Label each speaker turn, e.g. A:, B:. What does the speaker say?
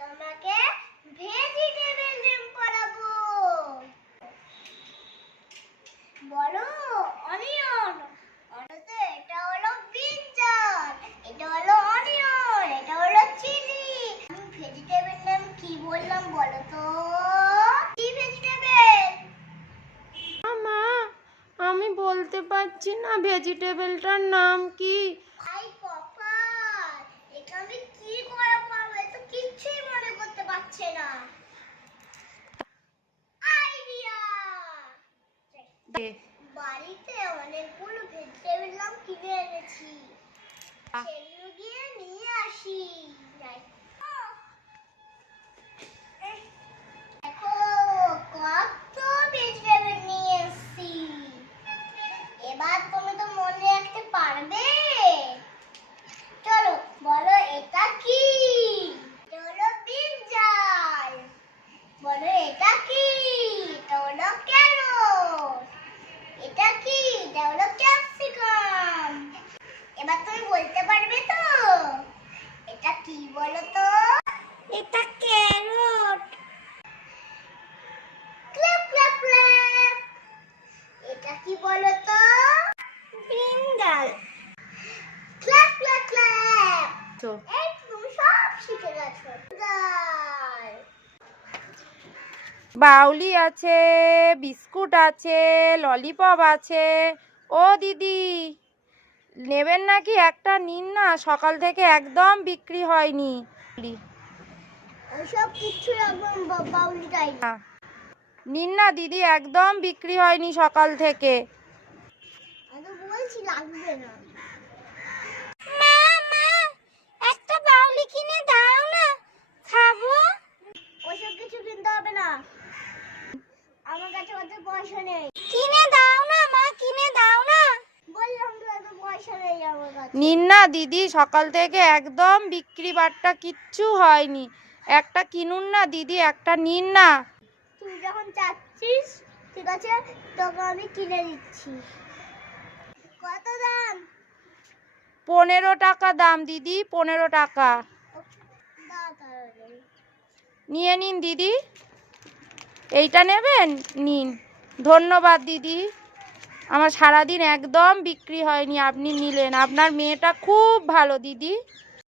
A: তোমাকে ভেজিটেবল পড়াবো। বলো অনিয়ন অনেতে এটা হলো এটা হলো অনিয়ন এটা হলো চিলি আমি ভেজিটেবল নেম কি বললাম বলো তো? কি ভেজিটেবল
B: মা আমি বলতে পারছি না ভেজিটেবলটার নাম কি।
A: আই কপাল এটা আমি কি বাড়িতে? অনেকগুলো ভেজিটেবল কিনে এনেছি। সেগুলো গিয়ে নিয়ে আসি যাই। দেখো কত ভেজিটেবল নিয়ে এসেছি এবার তুমি তো মনে রাখতে পারবে চলো বলো এটা কি এটা হলো ব্রিঞ্জাল বলো এটা কি এটা হলো ক্যারট এটা কি এটা হলো ক্যাপসিকাম এবার তুমি বলতে পারবে তো? এটা কি বলো তো এটা ক্যারট। এটা কি বলো তো। এই তুমি সব শিখে গেছো।
B: বাউলি আছে বিস্কুট আছে ললিপপ আছে। ও দিদি। নেবেন নাকি? একটা নিন না সকাল থেকে একদম বিক্রি হয়নি। নিন না দিদি একদম বিক্রি হয়নি সকাল থেকে।
A: আমি তো বলছি লাগবে না। মা মা একটা বাউলি কিনে দাও না খাব। ওসব কিছু কিনতে হবে না। আমার কাছে অত পয়সা নেই। কিনে দাও না মা কিনে দাও না বললাম তো এত পয়সা নেই আমার কাছে
B: নিন না দিদি সকাল থেকে একদম বিক্রি বাট্টা কিচ্ছু হয়নি। একটা কিনুন না দিদি একটা নিন না।
A: তুই যখন চাচ্ছিস ঠিক আছে তোকে আমি কিনে দিচ্ছি। কত দাম?
B: পনেরো টাকা দাম দিদি পনেরো টাকা। নিয়ে নিন দিদি। এইটা নেবেন? নিন। ধন্যবাদ দিদি। আমার সারাদিন একদম বিক্রি হয়নি আপনি নিলেন। আপনার মেয়েটা খুব ভালো দিদি।